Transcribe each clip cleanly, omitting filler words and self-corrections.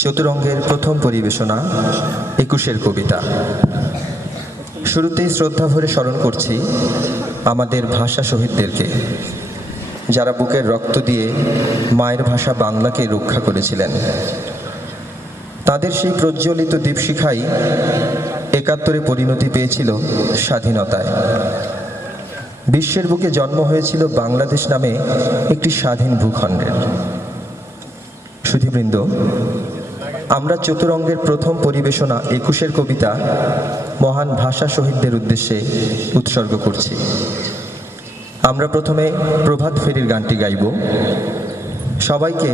চতুরঙ্গের প্রথম পরিবেশনা ২১-এর কবিতা। শুরুতেই শ্রদ্ধা ভরে স্মরণ করছি আমাদের ভাষা শহীদদেরকে, যারা বুকের রক্ত দিয়ে মায়ের ভাষা বাংলাকে রক্ষা করেছিলেন। তাদের সেই প্রজ্বলিত দীপশিখাই ৭১-এ পরিণতি পেয়েছিল স্বাধীনতায়। বিশ্বের বুকে জন্ম হয়েছিল বাংলাদেশ নামে একটি স্বাধীন ভূখণ্ডের। সুধীবৃন্দ, আমরা চতুরঙ্গের প্রথম পরিবেশনা ২১-এর কবিতা মহান ভাষা শহীদদের উদ্দেশ্যে উৎসর্গ করছি। আমরা প্রথমে প্রভাত ফেরির গানটি গাইব। সবাইকে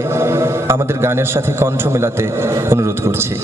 আমাদের গানের সাথে কণ্ঠ মেলাতে অনুরোধ করছি।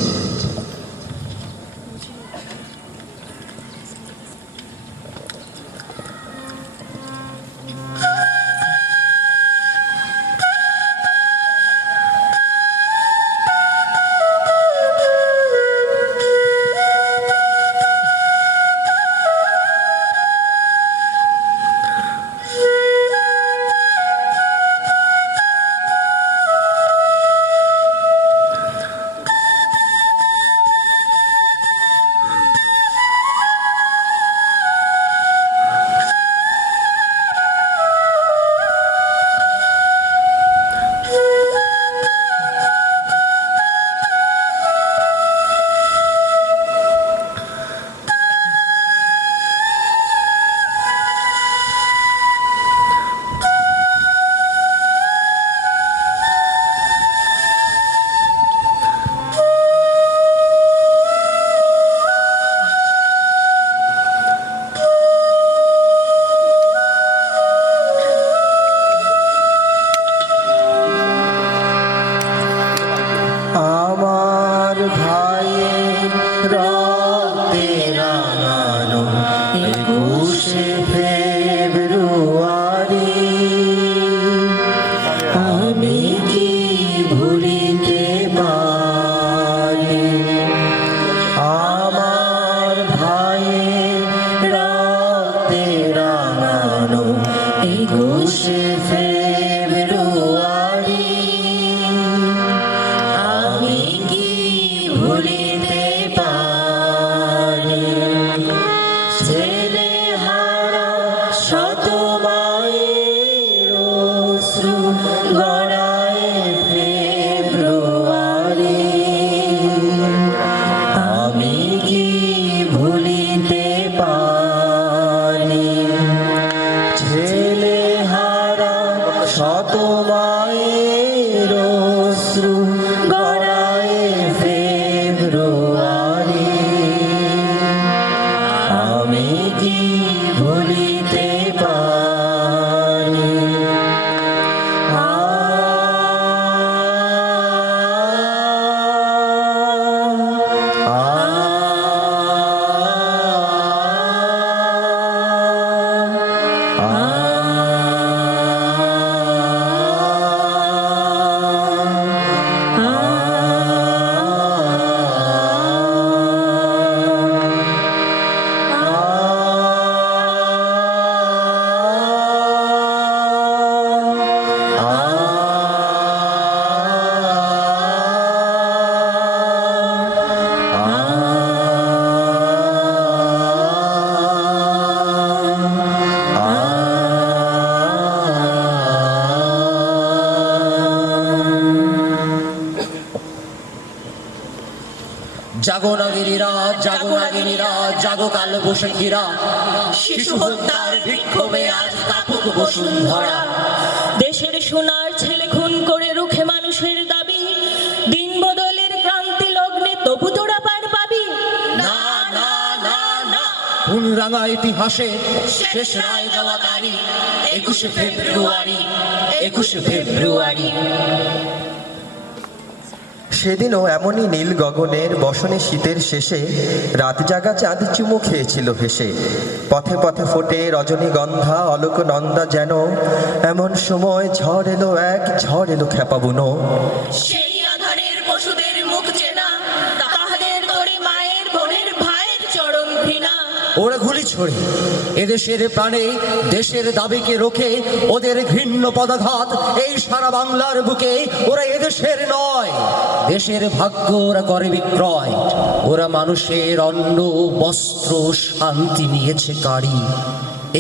আমার ভাইয়ের রক্তে রাঙানো ২১শে ফেব্রুয়ারি আমি কি ভুলিতে পারি। আমার ভাইয়ের রক্তে রাঙানো ২১শে ফেব্রুয়ারি আমি কি ভুলিতে পারি। ছেলে হারা শত মায়ের অশ্রু গড়ায় ফেব্রুয়ারি আমি কি ভুলিতে পারি। ছেলে হারা শত মায়ের অশ্রু গড়ায় ফেব্রুয়ারি আমি কি ভুলিতে পারি। জাগো নাগিনীরা, জাগো নাগিনীরা, জাগো কাল বৈশাখীরা, শিশু হত্যার বিক্ষোভে আজ কাপুক বসুন্ধরা। দেশের সোনার ছেলে খুন করে রুখে মানুষের দাবি, দিন বদলের ক্রান্তি লগ্নে তবু তোরা পার পাবি না না না না, খুন রাঙা ইতিহাসে শেষ রায় দেওয়া তারিখ ২১শে ফেব্রুয়ারি, ২১শে ফেব্রুয়ারি। সেদিনও এমনই নীল গগনের বসনে শীতের শেষে রাত জাগা চাঁদ চুমু খেয়েছিল হেসে। পথে পথে ফোটে রজনীগন্ধা অলোক নন্দা যেন, এমন সময় ঝড় এলো এক ঝড় এলো খেপা বুনো। সেই আধারের পশুদের মুখ চেনা, তাহাদের তোরে মায়ের বোনের ভাইয়ের চরম ঘৃণা। ওরা গুলি ছোড়ে এদেশের প্রাণে দেশের দাবিকে রোখে ওদের ঘৃণ্য পদাঘাত এই সারা বাংলার বুকে ওরা এদেশের নয় দেশের ভাগ্য ওরা করে বিক্রয় ওরা মানুষের অন্ন বস্ত্র শান্তি নিয়েছে কাড়ি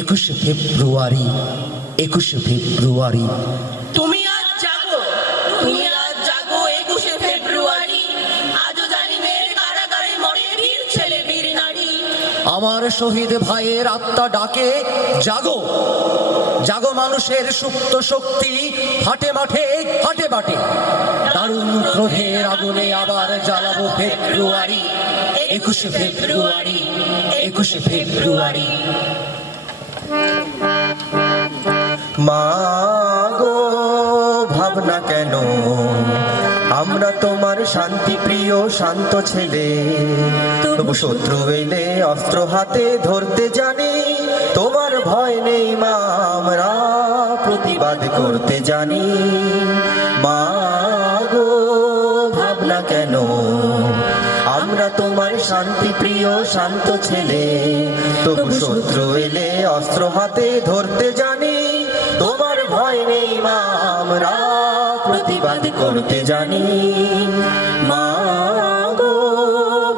21শে ফেব্রুয়ারি 21শে ফেব্রুয়ারি তুমি আজ জাগো 21শে ফেব্রুয়ারি আজও জালিমের কারাগারে মরে বীর ছেলে বীর নারী। আমার শহীদ ভাইয়ের আত্মা ডাকে জাগো জাগো মানুষের সুপ্ত শক্তি হাটে মাঠে হাটে বাটে দারুণ ক্রোধের আগুনে আবার জ্বালাবো ফেব্রুয়ারি 21শে ফেব্রুয়ারি 21শে ফেব্রুয়ারি। মা গো ভাবনা কেন আমরা তোমার শান্তি প্রিয় শান্ত ছেলে তবু শত্রু এলে অস্ত্র হাতে ধরতে জানি তোমার ভয় নেই মা আমরা প্রতিবাদ করতে জানি মা গো ভাবনা কেন আমরা তোমার শান্তি প্রিয় শান্ত ছেলে তবু শত্রু এলে অস্ত্র হাতে ধরতে জানি তোমার ভয় নেই মা আমরা প্রতিবাদ করতে জানি মা গো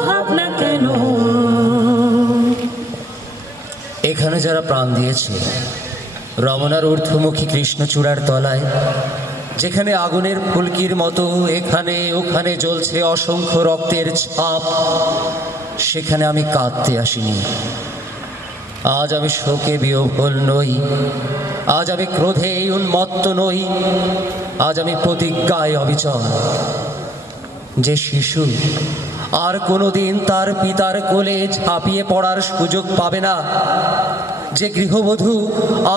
ভাবনা কেন। এখানে যারা প্রাণ দিয়েছে রমনার ঊর্ধ্বমুখী কৃষ্ণচূড়ার তলায় যেখানে আগুনের ফুলকির মতো এখানে ওখানে জ্বলছে অসংখ্য রক্তের ছাপ সেখানে আমি কাঁদতে আসিনি আজ আমি শোকে বিহ্বল নই আজ আমি ক্রোধে উন্মত্ত নই আজ আমি প্রতিজ্ঞায় অবিচল যে শিশু আর কোনোদিন তার পিতার কোলে ঝাঁপিয়ে পড়ার সুযোগ পাবে না যে গৃহবধূ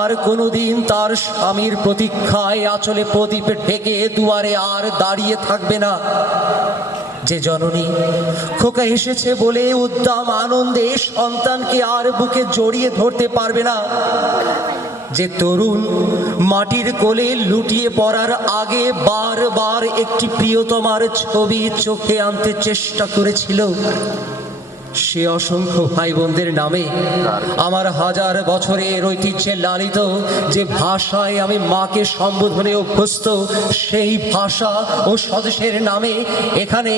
আর কোনোদিন তার স্বামীর প্রতীক্ষায় আঁচলে প্রদীপে ঢেকে দুয়ারে আর দাঁড়িয়ে থাকবে না যে জননী খোকা এসেছে বলে উদ্দাম আনন্দে সন্তানকে আর বুকে জড়িয়ে ধরতে পারবে না যে তরুণ মাটির কোলে লুটিয়ে পড়ার আগে বারবার একটি প্রিয়তমার ছবি চোখে আনতে চেষ্টা করেছিল সে অসংখ্য ভাই বোনদের নামে আমার হাজার বছরের ঐতিহ্যে লালিত যে ভাষায় আমি মাকে সম্বোধনে অভ্যস্ত সেই ভাষা ও স্বদেশের নামে এখানে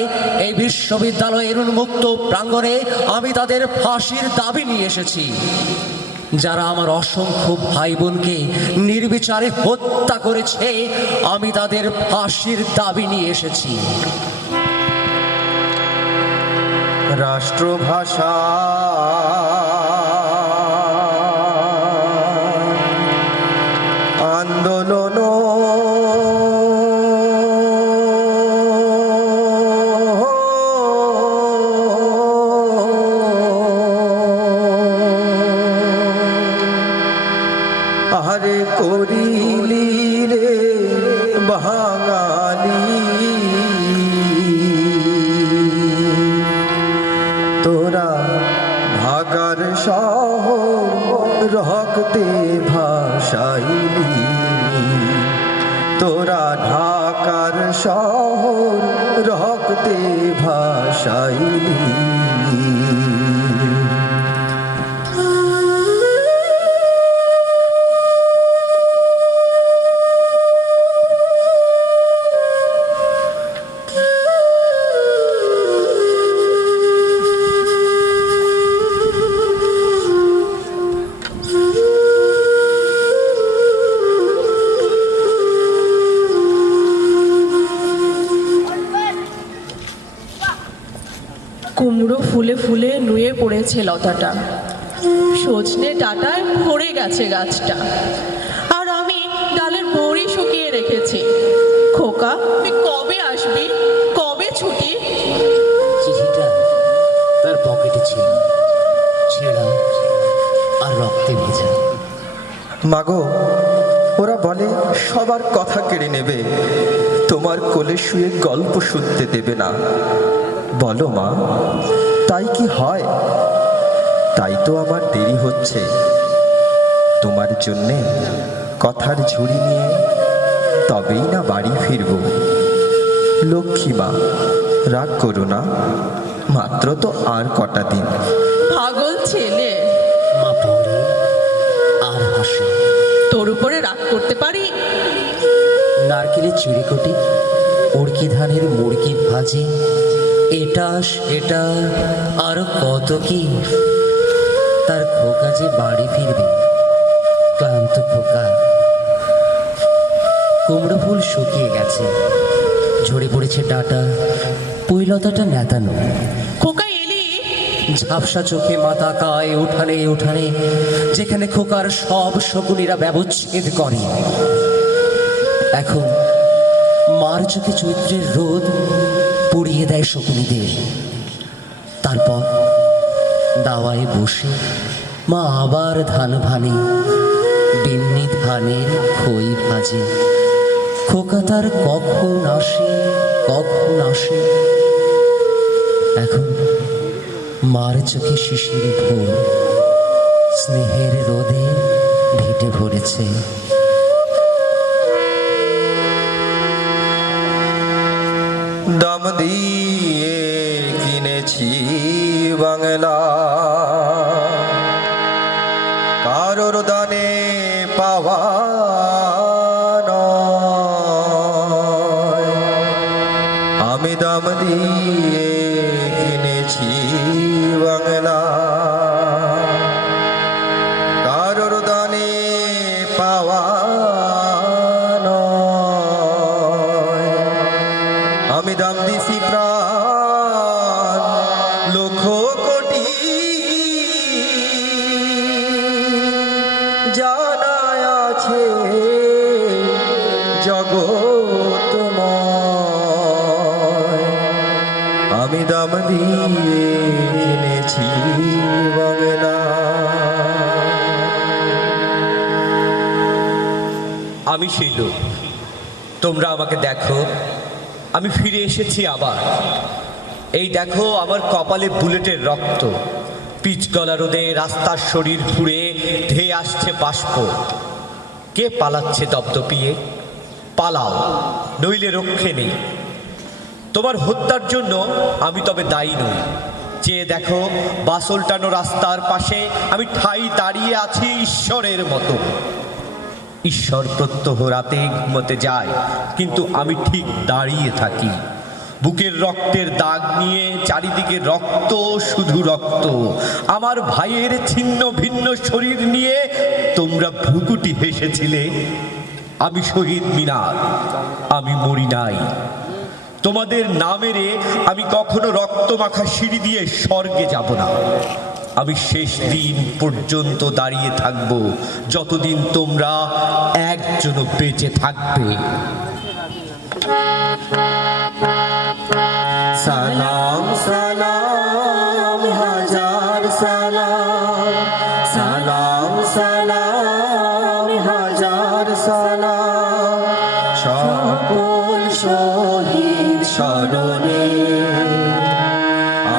এই বিশ্ববিদ্যালয়ের উন্মুক্ত প্রাঙ্গণে আমি তাদের ফাঁসির দাবি নিয়ে এসেছি যারা আমার অসংখ্য ভাই বোনকে নির্বিচারে হত্যা করেছে আমি তাদের ফাঁসির দাবি নিয়ে এসেছি। রাষ্ট্রভাষা আন্দোলন আরে করিলি রে বাঙালি তোরা ভাগার শহর রক্তে ভাসাইলি তোরা ঢাকার শহর রক্তে ভাসাইলি কুমড়ো ফুলে ফুলে নুয়ে পড়েছে লতাটা সজনে ডাঁটায় ভরে গেছে গাছটা আর আমি ডালের বড়ি শুকিয়ে রেখেছি খোকা তুই কবে আসবি কবে ছুটি চিঠিটা তার পকেটে ছিল ছেঁড়া আর রক্তে ভেজা মাগো ওরা বলে সবার কথা কেড়ে নেবে তোমার কোলে শুয়ে গল্প শুনতে দেবে না বলো মা তাই কি হয় তাই তো আমার দেরি হচ্ছে তোমার জন্যে কথার ঝুড়ি নিয়ে তবেই না বাড়ি ফিরব লক্ষ্মী মা রাগ করো না মাত্র তো আর কটা দিন পাগল ছেলে আসে। তোর উপরে রাগ করতে পারি? নারকেলের চিড়িকটি, উড়কি ধানের মুড়কি ভাজি, এটা সেটা আরো কত কি। তার খোকা যে বাড়ি ফিরবে, ক্লান্ত খোকা। কুমড়ো ফুল শুকিয়ে গেছে, ঝরে পড়েছে ডাটা, পৈলতাটা নেতানো। খোকা এলি? ঝাপসা চোখে মাথা কায় উঠানে উঠানে, যেখানে খোকার সব শকুনিরা ব্যবচ্ছেদ করে। এখন মার চোখে চৈত্রের রোদ পুড়িয়ে দেয় শকুনিদের। তারপর দাওয়ায় বসে মা আবার ধান ভানে, বিন্নি ধানের খই ভাজে। খোকা তার কখন আসে, কখন আসে। এখন মার চোখে শিশির ভোর, স্নেহের রোদে ভিটে ভরেছে। দাম দিয়ে কিনেছি বাংলা, কারোর দানে পাওয়া নয়। আমি দাম দিয়ে কিনেছি বাংলা, কারোর দানে পাওয়া নয়। আমি দাম দিছি প্রাণ লক্ষ কোটি, জানায় আছে জগৎময়। আমি দাম দিয়ে কিনেছি বাংলা। আমি সেই লোক, তোমরা আমাকে দেখো, আমি ফিরে এসেছি আবার। এই দেখো আমার কপালে বুলেটের রক্ত, পিচ গলা রোদে রাস্তার শরীর পুড়ে ধেয়ে আসছে বাষ্প। কে পালাচ্ছে দপদপিয়ে? পালাও, নইলে রক্ষে নেই। তোমার হত্যার জন্য আমি তবে দায়ী নই। চেয়ে দেখো, বাস উল্টানো রাস্তার পাশে আমি ঠাই দাঁড়িয়ে আছি ঈশ্বরের মতো। ঈশ্বর প্রত্যহ রাতে ঘুমোতে যায়, কিন্তু আমি ঠিক দাঁড়িয়ে থাকি। বুকের রক্তের দাগ নিয়ে, চারিদিকে রক্ত, শুধু রক্ত। আমার ভাইয়ের ছিন্ন ভিন্ন শরীর নিয়ে তোমরা ভ্রুকুটি হেসেছিলে। আমি শহীদ মিনার, আমি মরি নাই। তোমাদের না মেরে আমি কখনো রক্তমাখা সিঁড়ি দিয়ে স্বর্গে যাব না। আমি শেষ দিন পর্যন্ত দাঁড়িয়ে থাকব, যতদিন তোমরা একজনও বেঁচে থাকবে। সালাম সালাম হাজার সালাম, সালাম সালাম হাজার সালাম। সকল শহীদ স্মরণে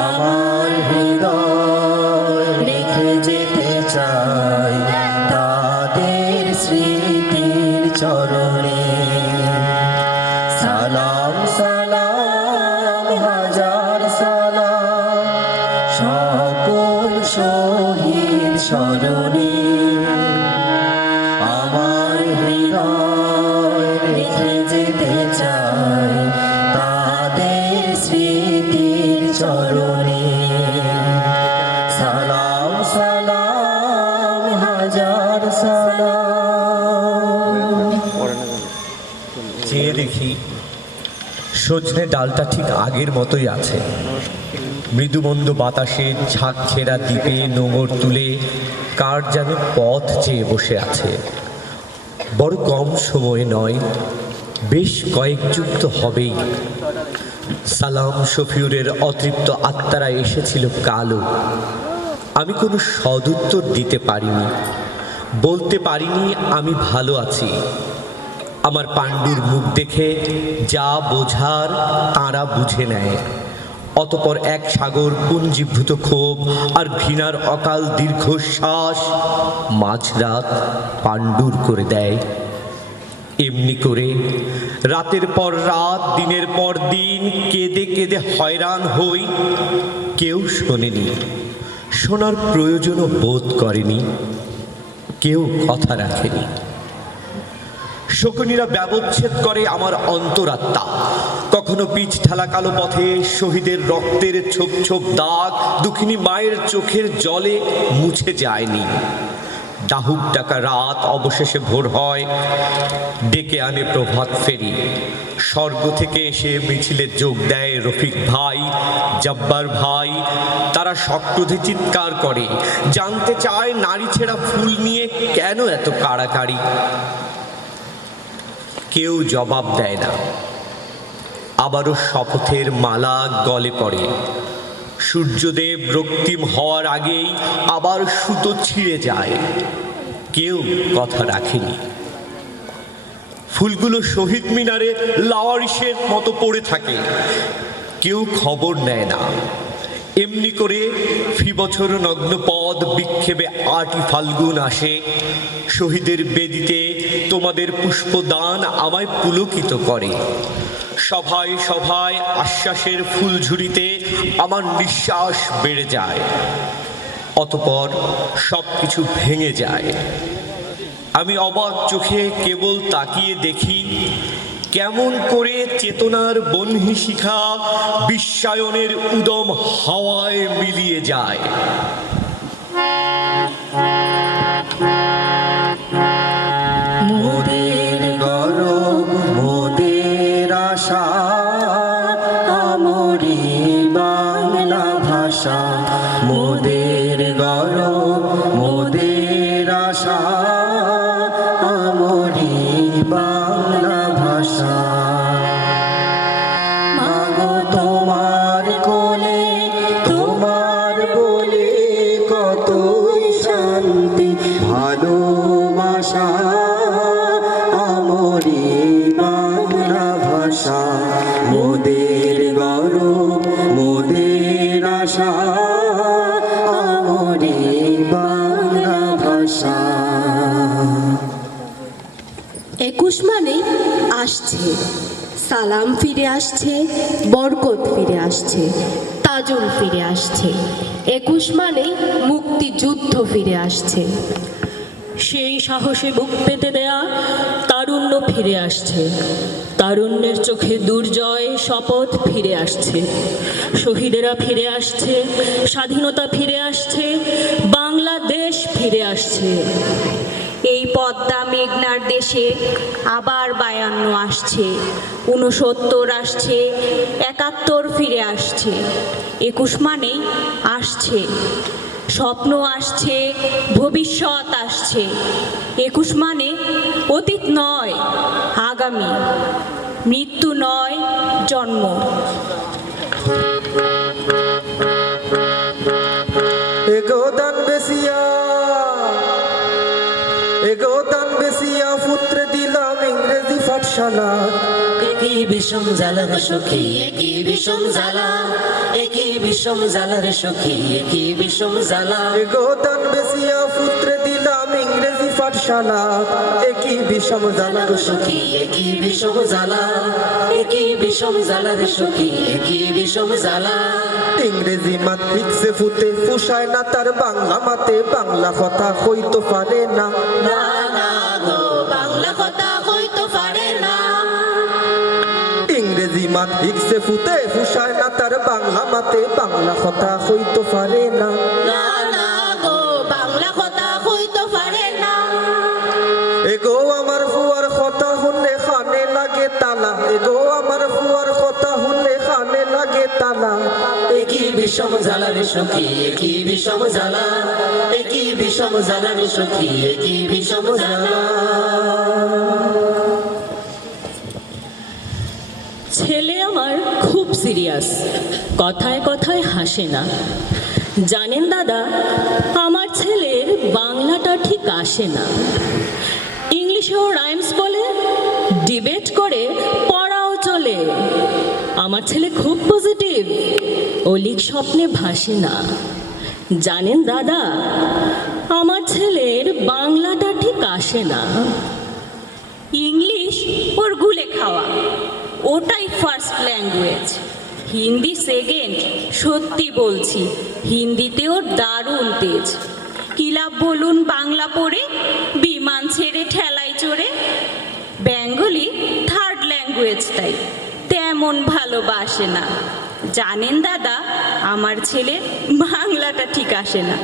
আমার হৃদয় রেখে যেতে চাই তাদের স্মৃতির চরণে। সালাম সালাম হাজার সালাম, সকল শহীদ স্মরণে আমার হৃদয় রেখে যেতে চাই তাদের স্মৃতির চরণে। সালাম সালাম হাজার সালাম। চেয়ে দেখি, সজনে ডালটা ঠিক আগের মতোই আছে। মৃদুমন্দ বাতাসে ঝাঁক ছেঁড়া দ্বীপে নোঙর তুলে কার যেন পথ চেয়ে বসে আছে। বড় কম সময় নয়, বেশ কয়েক যুগ তো হবেই। সালাম শফিউরের অতৃপ্ত আত্মারা এসেছিল কালো। আমি কোনো সদুত্তর দিতে পারিনি, বলতে পারিনি আমি ভালো আছি। আমার পাণ্ডুর মুখ দেখে যা বোঝার তারা বুঝে নেয়। অতপর এক সাগর পুঞ্জীভূত ক্ষোভ আর ঘৃণার অকাল দীর্ঘশ্বাস মাঝরাত পাণ্ডুর করে দেয়। এমনি করে রাতের পর রাত, দিনের পর দিন কেঁদে কেঁদে হয়রান হই। কেউ শোনেনি, শোনার প্রয়োজনও বোধ করেনি। কেউ কথা রাখেনি। শকুনীরা ব্যবচ্ছেদ করে আমার অন্তরাত্মা। কখনো পিচ ঢালা কালো পথে শহীদের রক্তের ছোপ ছোপ দাগ দুঃখিনী মায়ের চোখের জলে মুছে যায়নি। ডাহুক ডাকা রাত অবশেষে ভোর হয়, ডেকে আনে প্রভাত ফেরি। স্বর্গ থেকে এসে মিছিলে যোগ দেয় রফিক ভাই, জব্বার ভাই। তারা সক্রোধে চিৎকার করে, জানতে চায় নারী ছেঁড়া ফুল নিয়ে কেন এত কাড়াকাড়ি। কেউ জবাব দেয় না। আবারও শপথের মালা গলে পড়ে। সূর্যদেব রক্তিম হওয়ার আগেই আবার সুতো ছিঁড়ে যায়। কেউ কথা রাখেনি। ফুলগুলো শহীদ মিনারে লাওয়ারিসের মতো পড়ে থাকে, কেউ খবর নেয় না। এমনি করে ফি বছর নগ্নপদ বিক্ষেপে ৮ই ফাল্গুন আসে। শহীদের বেদিতে তোমাদের পুষ্পদান আমায় পুলকিত করে। সভায় সভায় আশ্বাসের ফুলঝুরিতে আমার নিঃশ্বাস বেড়ে যায়। অতঃপর সব কিছু ভেঙে যায়। আমি অবাক চোখে কেবল তাকিয়ে দেখি কেমন করে চেতনার বহ্নি শিখা বিশ্বায়নের উদম হাওয়ায় মিলিয়ে যায়। মোদের গরব মোদের আশা, আমরি বাংলা ভাষা। মোদের গরব মোদের আশা, আমরি বাংলা ভাষা। মাগো তোমার কোলে তোমার বলে কতই শান্তি ভালোবাসা, আমরি বাংলা ভাষা। মোদের গরব মোদের আশা, আমরি বাংলা ভাষা। ২১ মানে আসছে, সালাম ফিরে আসছে, বরকত ফিরে আসছে, তাজুল ফিরে আসছে। ২১ মানে মুক্তিযুদ্ধ ফিরে আসছে। সেই সাহসে বুক পেতে দেয়া তারুণ্য ফিরে আসছে। তারুণ্যের চোখে দুর্জয় শপথ ফিরে আসছে। শহীদেরা ফিরে আসছে, স্বাধীনতা ফিরে আসছে, বাংলাদেশ ফিরে আসছে। এই পদ্মা মেঘনার দেশে আবার ৫২ আসছে, ৬৯ আসছে, ৭১ ফিরে আসছে। ২১ মানেই আসছে, স্বপ্ন আসছে, ভবিষ্যৎ আসছে। ২১ মানে অতীত নয় আগামী, মৃত্যু নয় জন্ম। এগোদান বেসিয়া এগোদান বেসিয়া পুত্রে দিলাম ইংরেজি পাঠশালা। একই বিষম জ্বালা রে সখী, একই বিষম জ্বালা, একই বিষম জ্বালা রে সখী, একই বিষম জ্বালা। এগোদান বেসিয়া পুত্রে দিলাম ইংরেজি পাঠশালা। একই বিষম জ্বালা গো সখী, একই বিষম জ্বালা, একই বিষম জ্বালা রে সখী, একই বিষম জ্বালা। ইংরেজি মাত ঠিকসে ফুটে পুষায় না তার বাংলা মাতে, বাংলা কথা হইতো পারে না। না না গো, বাংলা কথা হইতো পারে না। ইংরেজি মাত ঠিকসে ফুটে পুষায় না তার বাংলা মাতে, বাংলা কথা হইতো পারে না। না না গো, বাংলা কথা হইতো পারে না। এগো আমার ফুয়ার কথা শুনলে খানে লাগে তালা। এগো আমার ফুয়ার কথা শুনলে খানে লাগে তালা। একই বিষম জ্বালা রে সখী, একই বিষম জ্বালা, একই বিষম জ্বালা রে সখী, একই বিষম জ্বালা। ছেলে আমার খুব সিরিয়াস, কথায় কথায় হাসে না। জানেন দাদা, আমার ছেলের বাংলাটা ঠিক আসে না। ইংলিশেও রাইমস বলে, ডিবেট করে, পড়াও চলে। আমার ছেলে খুব পজিটিভ, অলিক স্বপ্নে ভাসে না। জানেন দাদা, আমার ছেলের বাংলাটা ঠিক আসে না। ইংলিশ ওর গুলে খাওয়া, ওটাই ফার্স্ট ল্যাঙ্গুয়েজ। হিন্দি সেকেন্ড, সত্যি বলছি, হিন্দিতেও দারুণ তেজ। কি লাভ বলুন বাংলা পড়ে, বিমান ছেড়ে ঠেলায় চড়ে? বেঙ্গলি থার্ড ল্যাঙ্গুয়েজ, তাই তেমন ভালোবাসে না। জানেন দাদা, আমার ছেলে বাংলাটা ঠিক আসে না।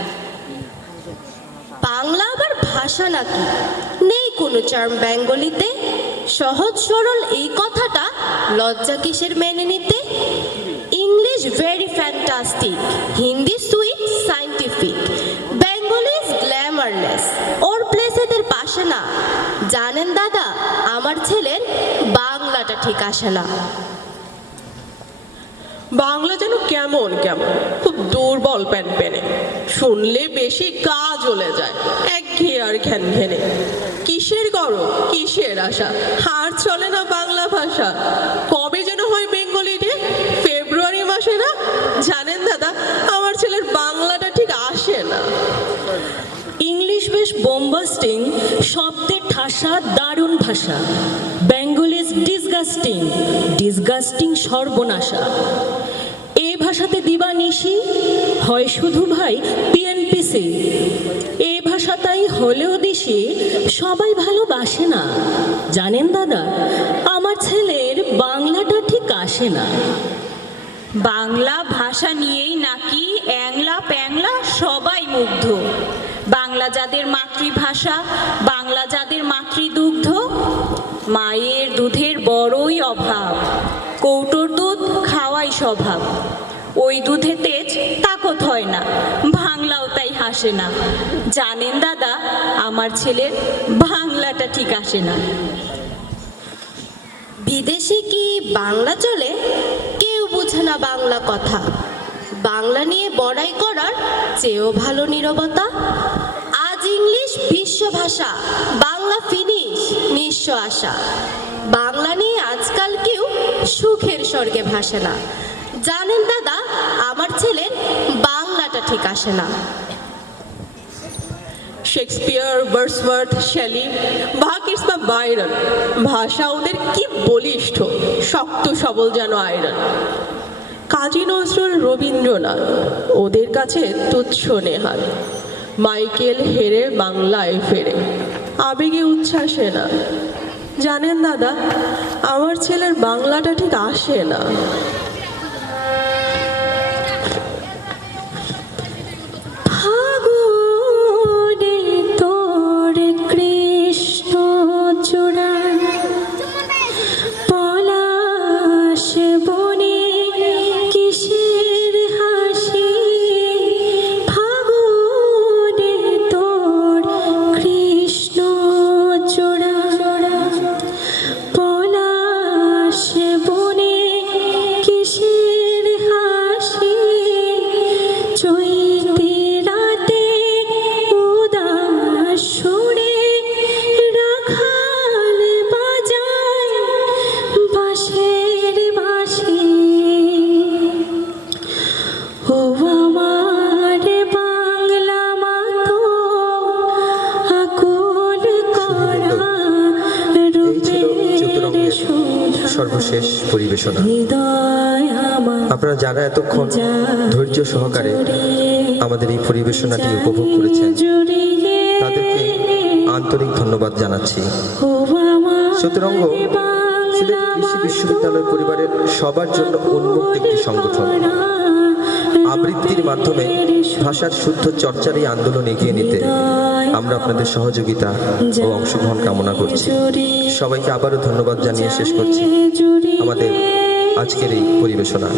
বাংলা আবার ভাষা নাকি? নেই কোনো চার্ম বেঙ্গলিতে? সহজ সরল এই কথাটা লজ্জা কিসের মেনে নিতে? English very fantastic, Hindi sweet scientific, Bengali is glamourless, or place এদের পাশে না। জানেন দাদা, আমার ছেলের বাংলাটা ঠিক আসে না। বাংলা যেন কেমন কেমন, খুব দুর্বল প্যান পেনে, শুনলে বেশি গা জ্বলে যায়, একঘেয়ে আর ঘ্যান ঘেনে। কিসের গরম, কিসের আশা, আর চলে না বাংলা ভাষা। কবে যেন হয় বেঙ্গলি ডে, ফেব্রুয়ারি মাসে না? জানেন দাদা, আমার ছেলের বাংলাটা ঠিক আসে না। ইংলিশ বেশ বোম্বাস্টিং, শব্দের ঠাসা দারুণ ভাষা। বেঙ্গলি ইজ ডিসগাস্টিং, ডিসগাস্টিং সর্বনাশা। এই ভাষাতে দিবানিশি হয় শুধু ভাই পিএনপিসি। এই ভাষাটাই হলেও দিশি সবাই ভালোবাসে না। জানেন দাদা, আমার ছেলের বাংলাটা ঠিক আসে না। বাংলা ভাষা নিয়েই নাকি অ্যাংলা প্যাংলা সবাই মুগ্ধ। বাংলা যাদের মাতৃভাষা, বাংলা যাদের মাতৃদুগ্ধ, মায়ের দুধের বড়ই অভাব, কৌটোর দুধ খাওয়াই স্বভাব। ওই দুধে তেজ তাকত হয় না, বাংলাও তাই হাসে না। জানেন দাদা, আমার ছেলের বাংলাটা ঠিক আসে না। বিদেশে কি বাংলা চলে? কেউ বুঝে না বাংলা কথা। বাংলা নিয়ে বড়াই করার চেয়েও ভালো নীরবতা। আজ ইংলিশ বিশ্ব ভাষা, বাংলা ফিনিশ নিঃস্ব আশা। বাংলা নিয়ে আজকাল কেউ সুখের স্বর্গে ভাসে না। জানেন দাদা, আমার ছেলের বাংলাটা ঠিক আসে না। শেক্সপিয়ার, বার্ডসওয়ার্থ, শেলি বা কিংবা বাইরন, ভাষা ওদের কি বলিষ্ঠ, শক্ত সবল যেন আয়রন। কাজী নজরুল, রবীন্দ্রনাথ ওদের কাছে তুচ্ছ নেহাত। মাইকেল হেরে বাংলায় ফেরে, আবেগে উচ্ছ্বাসে না। জানেন দাদা, আমার ছেলের বাংলাটা ঠিক আসে না। ফাগুনে তোর কৃষ্ণ চূড়া, পলাশ বনে কিসের হাসি। ফাগুনে তোর কৃষ্ণ চূড়া, পলাশ বনে কিসের হাসি। চৈতে রাতে উদাস সুরে রাখাল বাজায় বাঁশের বাঁশি। ও আমার বাংলা মাতো, আকুল করা এই ছিল রূপের চতুরঙ্গের সুধা। সর্বশেষ পরিবেশনা। হৃদয় আমার আপনারা যারা এতক্ষণ ধৈর্য সহকারে আমাদের এই পরিবেশনাটি উপভোগ করেছেন, তাদেরকে আন্তরিক ধন্যবাদ জানাচ্ছি। চতুরঙ্গ সিলেট কৃষি বিশ্ববিদ্যালয় পরিবারের সবার জন্য উন্মুক্ত একটি সংগঠন। আবৃত্তির মাধ্যমে ভাষার শুদ্ধ চর্চার এই আন্দোলন এগিয়ে নিতে আমরা আপনাদের সহযোগিতা ও অংশগ্রহণ কামনা করছি। সবাইকে আবারও ধন্যবাদ জানিয়ে শেষ করছি আমাদের আজকের এই পরিবেশনা।